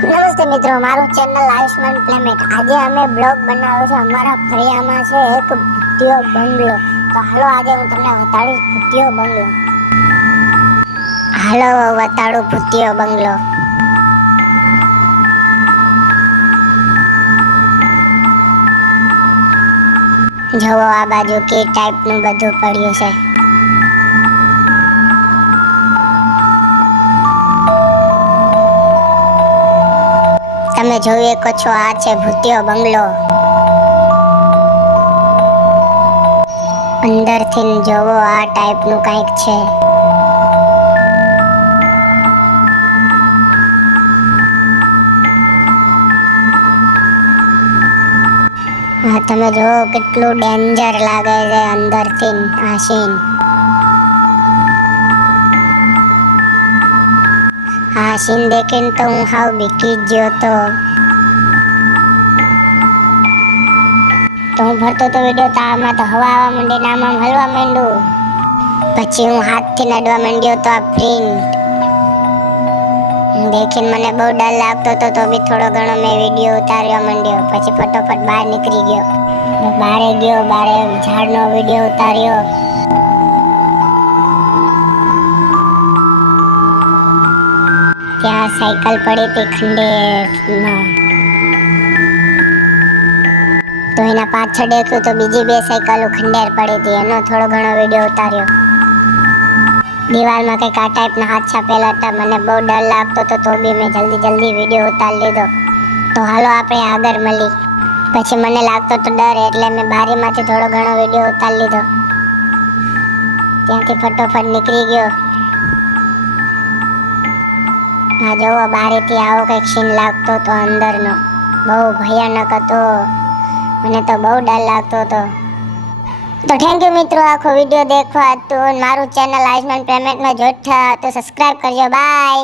નમસ્તે મિત્રો, મારું ચેનલ આયુષ્માન પ્લેમેટ. આજે અમે બ્લોગ બનાવ્યો છે. અમારા ફળિયામાં છે એક ભૂતિયો બંગલો. તો હાલો આજે હું તમને બતાડીશ ભૂતિયો બંગલો. હાલો બતાડું ભૂતિયો બંગલો. જુઓ આ બાજુ કે ટાઈપનું બધું પડ્યું છે. તમે જોઈ શકો છો, આ છે ભૂતિયો બંગલો. અંદરથી જોવો આ ટાઈપનું કંઈક છે. હા તમે જોવો કેટલું ડેન્જર લાગે છે અંદરથી આ સીન. આ સીન દેખીને તો હું હાવ બીકી જ ગયો તો હું ભરતો તો વિડીયો તો આમાં તો હવા આવવા માંડી ને આમાં હલવા માંડ્યું. પછી હું હાથથી નડવા માંડ્યો તો આ પ્રિન્ટ દેખીને મને બહુ ડર લાગતો હતો. તો બી થોડો ઘણો મેં વિડીયો ઉતારવા માંડ્યો. પછી ફટોફટ બહાર નીકળી ગયો. બારે ઝાડનો વિડીયો ઉતાર્યો. ત્યાં સાયકલ પડી હતી ખંડેરમાં. તો એના પાછળ દેખ્યું તો બીજી બે સાયકલો ખંડેર પડી હતી. એનો થોડો ઘણો વિડીયો ઉતાર્યો. દિવાલમાં કંઈક આ ટાઈપના હાથ છાપેલા હતા. મને બહુ ડર લાગતો હતો તો બી મેં જલ્દી વિડીયો ઉતારી લીધો. તો હાલો આપણે આગળ મળી. પછી મને લાગતો તો ડર, એટલે મેં બારીમાંથી થોડો ઘણો વિડીયો ઉતારી લીધો. ત્યાંથી ફટોફટ નીકળી ગયો. હા જોવો બારીથી આવો કંઈક સીન લાગતો હતો અંદરનો. બહુ ભયાનક હતો. મને તો બહુ ડર લાગતો હતો. તો થેન્ક યુ મિત્રો આખો વિડીયો દેખવા. તો મારું ચેનલ આયુષ્માન પેમેન્ટમાં જોઈતા તો સબસ્ક્રાઇબ કરજો. બાય.